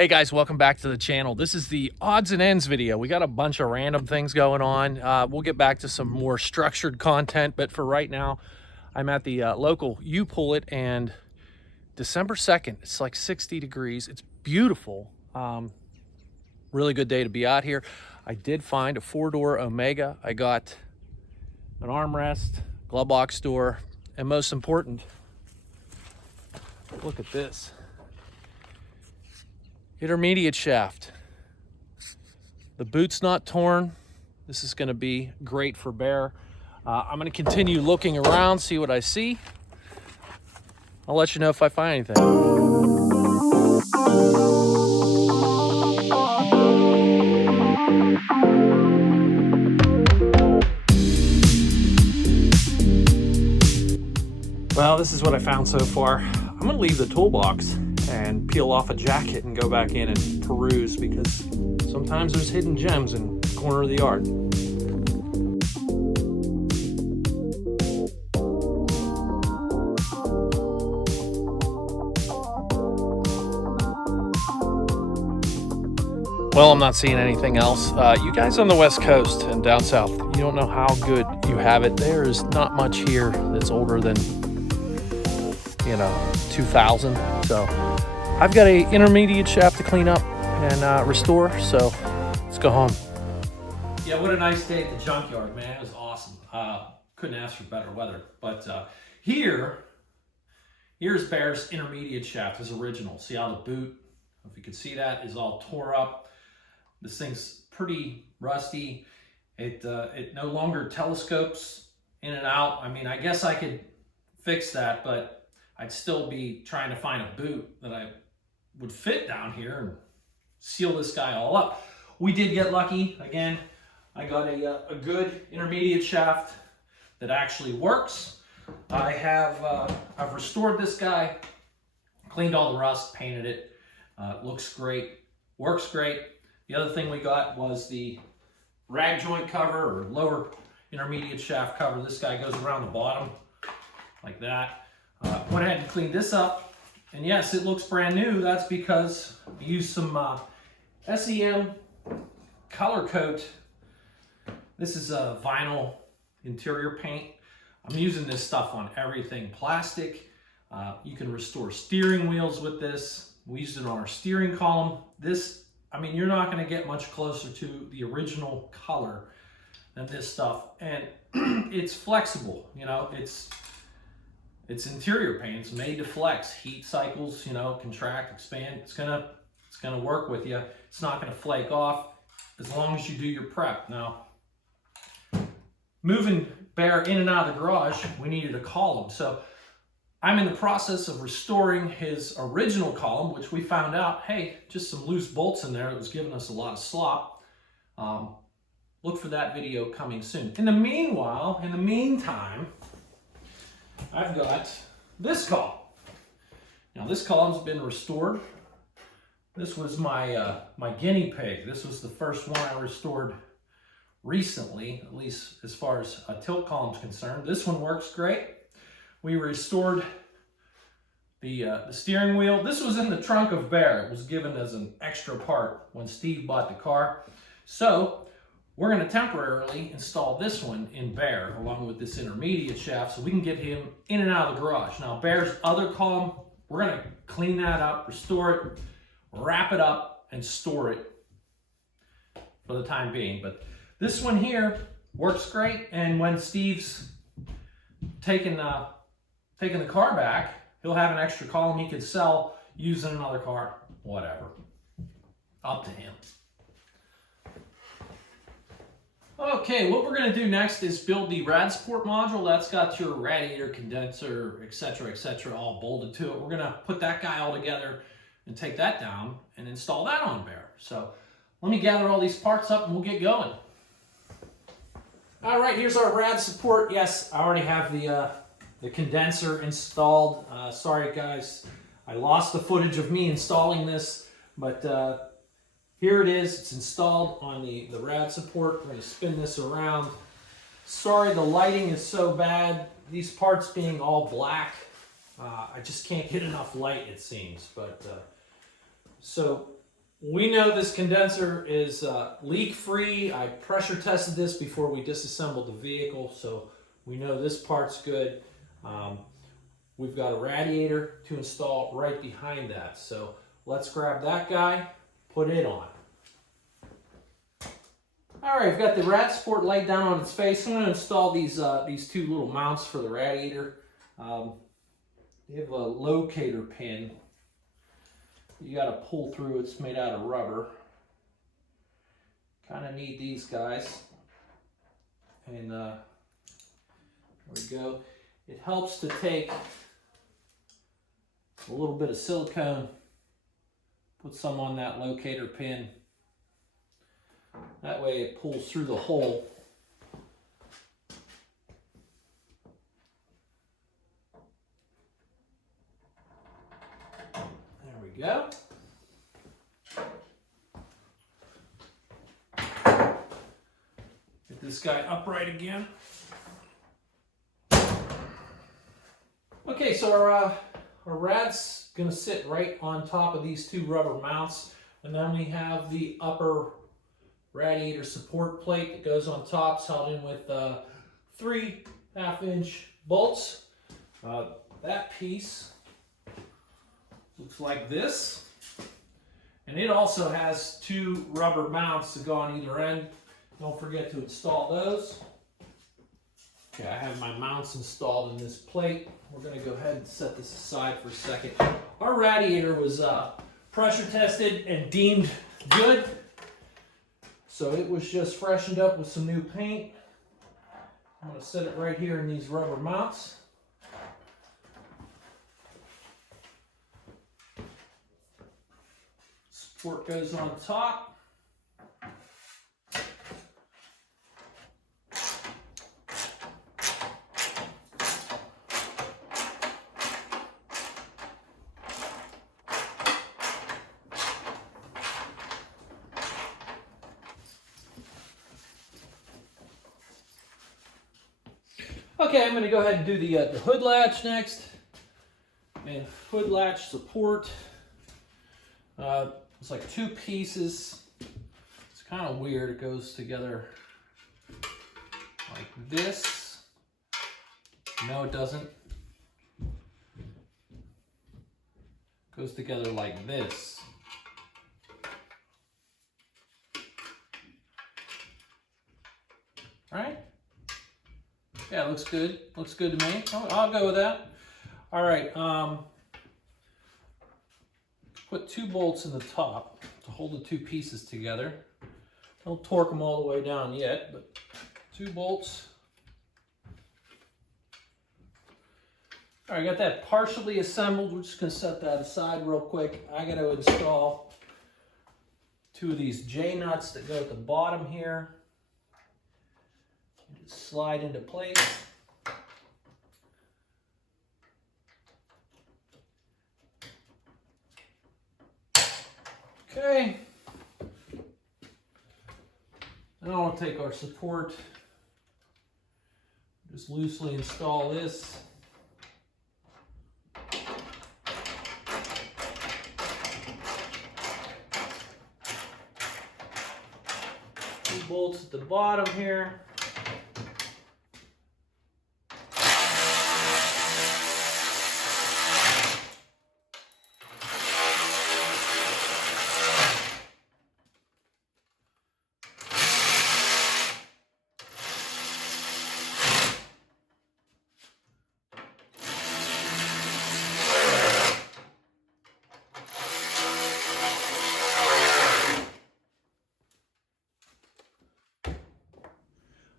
Hey guys, welcome back to the channel. This is the odds and ends video. We got a bunch of random things going on. We'll get back to some more structured content, but for right now, I'm at the local U-Pull-It, and December 2nd, it's like 60 degrees. It's beautiful. Really good day to be out here. I did find a 4-door Omega. I got an armrest, glove box door, and most important, look at this. Intermediate shaft. The boot's not torn. This is going to be great for Bear. I'm going to continue looking around, see what I see. I'll let you know if I find anything. Well, this is what I found so far. I'm going to leave the toolbox and peel off a jacket and go back in and peruse, because sometimes there's hidden gems in the corner of the yard. Well, I'm not seeing anything else. You guys on the West Coast and down south, you don't know how good you have it. There is not much here that's older than 2000. So I've got a intermediate shaft to clean up and restore, so let's go home. Yeah, what a nice day at the junkyard, man. It was awesome. Couldn't ask for better weather. But here's Bear's intermediate shaft, his original. See how the boot, if you can see that, is all tore up. This thing's pretty rusty. It no longer telescopes in and out. I mean, I guess I could fix that, but I'd still be trying to find a boot that I would fit down here and seal this guy all up. We did get lucky. Again, I got a good intermediate shaft that actually works. I've restored this guy, cleaned all the rust, painted it. Looks great, works great. The other thing we got was the rag joint cover, or lower intermediate shaft cover. This guy goes around the bottom like that. Went ahead and cleaned this up, and yes, it looks brand new. That's because I used some SEM color coat. This is a vinyl interior paint. I'm using this stuff on everything. Plastic. You can restore steering wheels with this. We used it on our steering column. This, I mean, you're not going to get much closer to the original color than this stuff, and it's flexible. It's interior paint. It's made to flex. Heat cycles, contract, expand. It's gonna work with you. It's not gonna flake off as long as you do your prep. Now, moving Bear in and out of the garage, we needed a column. So I'm in the process of restoring his original column, which we found out, hey, just some loose bolts in there that was giving us a lot of slop. Look for that video coming soon. In the meantime, I've got this column. Now this column's been restored. This was my my guinea pig. This was the first one I restored recently, at least as far as a tilt column's concerned. This one works great. We restored the steering wheel. This was in the trunk of Bear. It was given as an extra part when Steve bought the car. So we're going to temporarily install this one in Bear along with this intermediate shaft so we can get him in and out of the garage. Now Bear's other column, we're going to clean that up, restore it, wrap it up, and store it for the time being. But this one here works great, and when Steve's taking the car back, he'll have an extra column he could sell using another car, whatever. Up to him. Okay, what we're going to do next is build the rad support module. That's got your radiator, condenser, etc., all bolted to it. We're going to put that guy all together and take that down and install that on Bear. So let me gather all these parts up and we'll get going. All right, here's our rad support. Yes, I already have the condenser installed. Sorry guys, I lost the footage of me installing this, but here it is. It's installed on the rad support. We're going to spin this around. Sorry, the lighting is so bad. These parts being all black, I just can't get enough light, it seems. But so We know this condenser is leak-free. I pressure tested this before we disassembled the vehicle, so we know this part's good. We've got a radiator to install right behind that. So let's grab that guy, put it on. All right, I've got the rad support laid down on its face. I'm going to install these two little mounts for the radiator. They have a locator pin. You got to pull through. It's made out of rubber. Kind of need these guys. And there we go. It helps to take a little bit of silicone, put some on that locator pin. That way it pulls through the hole. There we go. Get this guy upright again. Okay, so our rad's gonna sit right on top of these two rubber mounts, and then we have the upper radiator support plate that goes on top. It's held in with 3 1/2-inch bolts. That piece looks like this, and it also has 2 rubber mounts that go on either end. Don't forget to install those. Okay, I have my mounts installed in this plate. We're going to go ahead and set this aside for a second. Our radiator was pressure tested and deemed good. So it was just freshened up with some new paint. I'm going to set it right here in these rubber mounts. Support goes on top. Okay, I'm going to go ahead and do the hood latch next. And hood latch support. It's like 2 pieces. It's kind of weird. It goes together like this. No, it doesn't. It goes together like this. All right. Yeah, looks good. Looks good to me. I'll go with that. All right. Put 2 bolts in the top to hold the 2 pieces together. Don't torque them all the way down yet, but 2 bolts. All right, got that partially assembled. We're just going to set that aside real quick. I got to install 2 of these J-nuts that go at the bottom here. Just slide into place. Okay. Now I'll take our support, just loosely install this. 2 bolts at the bottom here.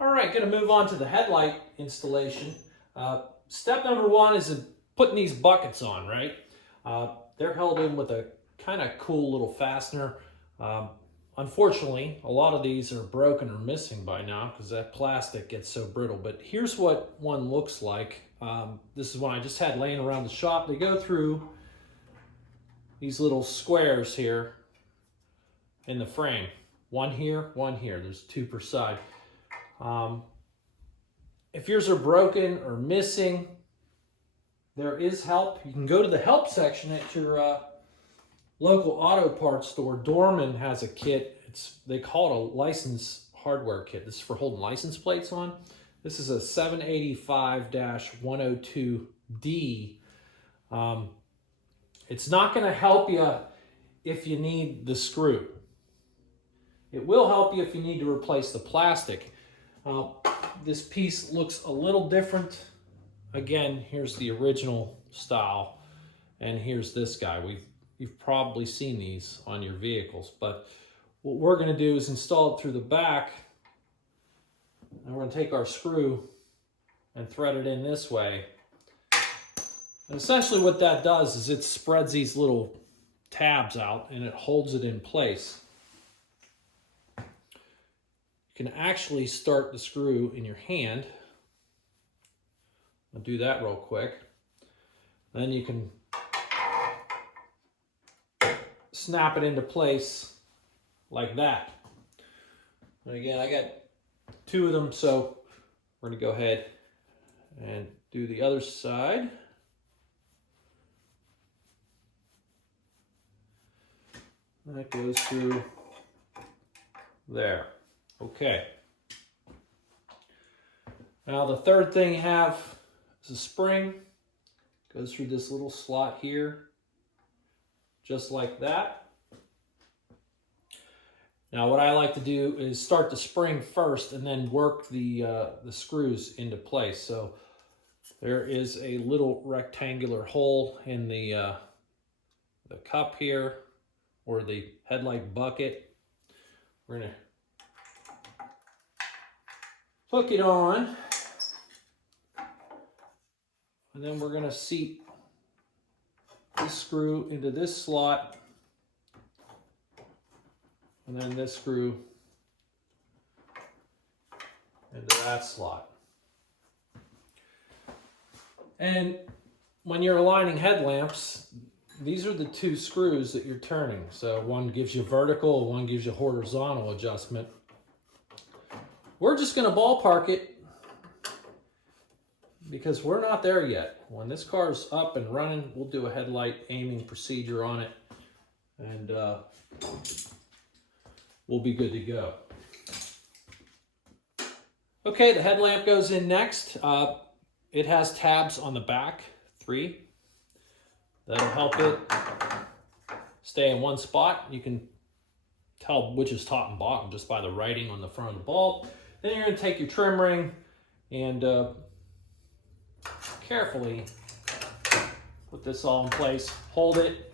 Alright, going to move on to the headlight installation. Step number 1 is putting these buckets on, right? They're held in with a kind of cool little fastener. Unfortunately, a lot of these are broken or missing by now because that plastic gets so brittle. But here's what one looks like. This is one I just had laying around the shop. They go through these little squares here in the frame. One here, one here. There's 2 per side. If yours are broken or missing, there is help. You can go to the help section at your local auto parts store, Dorman, has a kit. They call it a license hardware kit. This is for holding license plates on. This is a 785-102D. It's not going to help you if you need the screw. It will help you if you need to replace the plastic. This piece looks a little different. Again, here's the original style, and here's this guy. You've probably seen these on your vehicles, but what we're going to do is install it through the back, and we're going to take our screw and thread it in this way. And essentially what that does is it spreads these little tabs out and it holds it in place. You can actually start the screw in your hand. I'll do that real quick. Then you can snap it into place like that. And again, I got 2 of them, so we're going to go ahead and do the other side. That goes through there. Okay. Now the third thing you have is a spring. Goes through this little slot here, just like that. Now what I like to do is start the spring first and then work the screws into place. So there is a little rectangular hole in the cup here, or the headlight bucket. We're gonna hook it on, and then we're gonna seat this screw into this slot, and then this screw into that slot. And when you're aligning headlamps, these are the 2 screws that you're turning. So one gives you vertical, one gives you horizontal adjustment. We're just going to ballpark it because we're not there yet. When this car's up and running, we'll do a headlight aiming procedure on it, and we'll be good to go. Okay, the headlamp goes in next. It has tabs on the back, 3. That'll help it stay in one spot. You can tell which is top and bottom just by the writing on the front of the bulb. Then you're going to take your trim ring and carefully put this all in place. Hold it.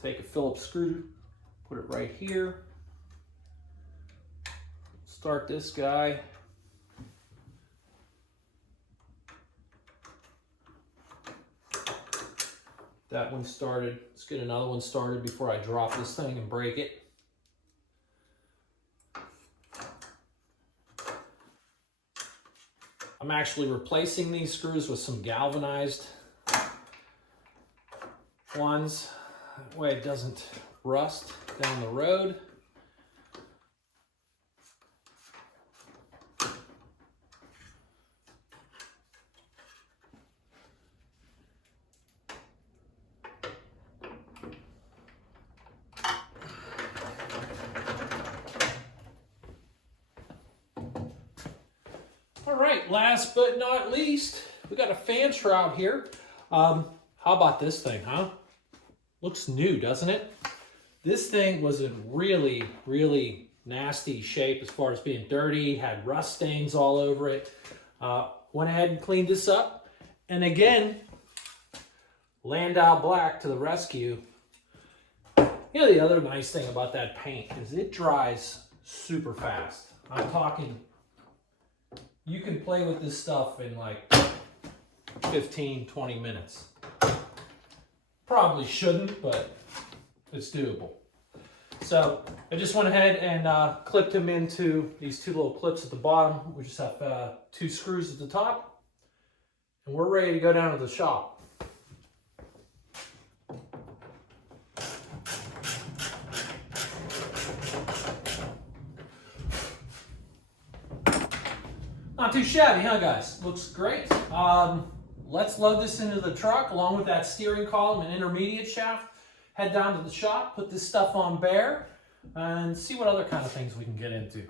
Take a Phillips screw, put it right here. Start this guy. That one started. Let's get another one started before I drop this thing and break it. I'm actually replacing these screws with some galvanized ones. That way it doesn't rust down the road. All right, last but not least, we got a fan shroud here. How about this thing, huh? Looks new, doesn't it? This thing was in really, really nasty shape as far as being dirty, had rust stains all over it. Went ahead and cleaned this up. And again, Landau Black to the rescue. You know, the other nice thing about that paint is it dries super fast. I'm talking, you can play with this stuff in like 15, 20 minutes. Probably shouldn't, but it's doable. So I just went ahead and clipped them into these 2 little clips at the bottom. We just have 2 screws at the top, and we're ready to go down to the shop. Not too shabby, huh, guys? Looks great. let's load this into the truck along with that steering column and intermediate shaft, head down to the shop, put this stuff on bare, and see what other kind of things we can get into.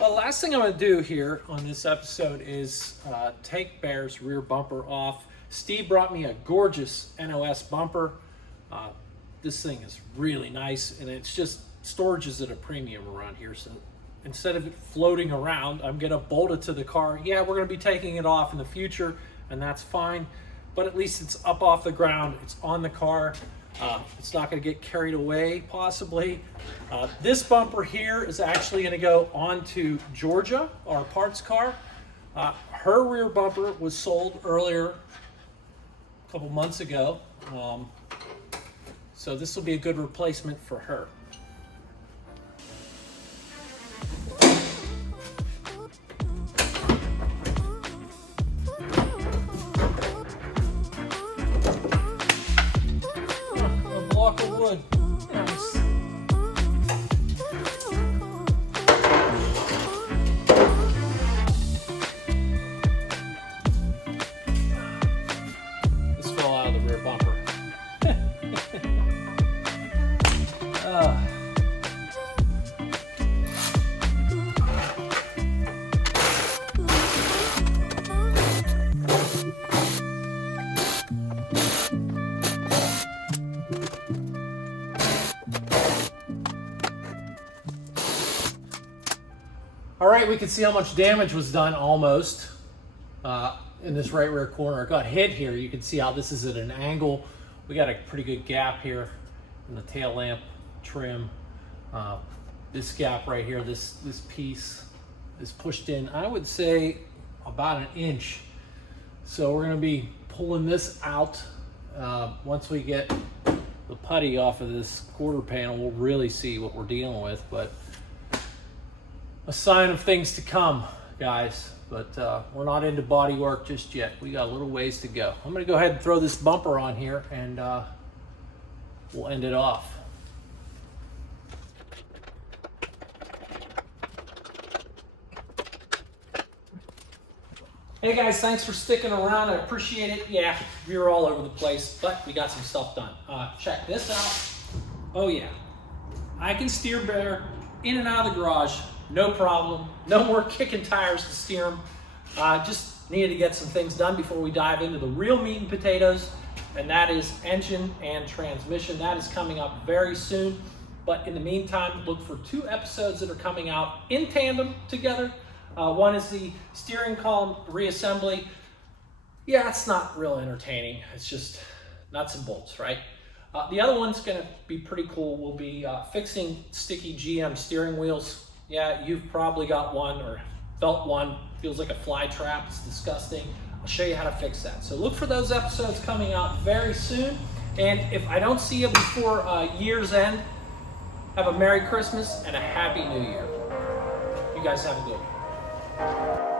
Well, last thing I'm going to do here on this episode is take Bear's rear bumper off. Steve brought me a gorgeous NOS bumper. This thing is really nice, and it's just storage is at a premium around here. So instead of it floating around, I'm going to bolt it to the car. Yeah, we're going to be taking it off in the future, and that's fine. But at least it's up off the ground. It's on the car. It's not going to get carried away, possibly. This bumper here is actually going to go onto Georgia, our parts car. Her rear bumper was sold earlier, a couple months ago. So this will be a good replacement for her. All right, we can see how much damage was done almost in this right rear corner. It got hit here. You can see how this is at an angle. We got a pretty good gap here in the tail lamp trim. This gap right here, this piece is pushed in, I would say about 1 inch. So we're gonna be pulling this out. Once we get the putty off of this quarter panel, we'll really see what we're dealing with, but a sign of things to come, guys. But we're not into body work just yet. We got a little ways to go. I'm gonna go ahead and throw this bumper on here and we'll end it off. Hey guys, thanks for sticking around. I appreciate it. Yeah, we were all over the place, but we got some stuff done. Check this out. Oh yeah, I can steer better in and out of the garage, no problem. No more kicking tires to steer them. Just needed to get some things done before we dive into the real meat and potatoes, and that is engine and transmission. That is coming up very soon, but in the meantime, look for 2 episodes that are coming out in tandem together. One is the steering column reassembly. Yeah, it's not real entertaining. It's just nuts and bolts, right? The other one's gonna be pretty cool. We'll be fixing sticky GM steering wheels. Yeah, you've probably got one or felt one. Feels like a fly trap, it's disgusting. I'll show you how to fix that. So look for those episodes coming out very soon. And if I don't see you before year's end, have a Merry Christmas and a Happy New Year. You guys have a good one.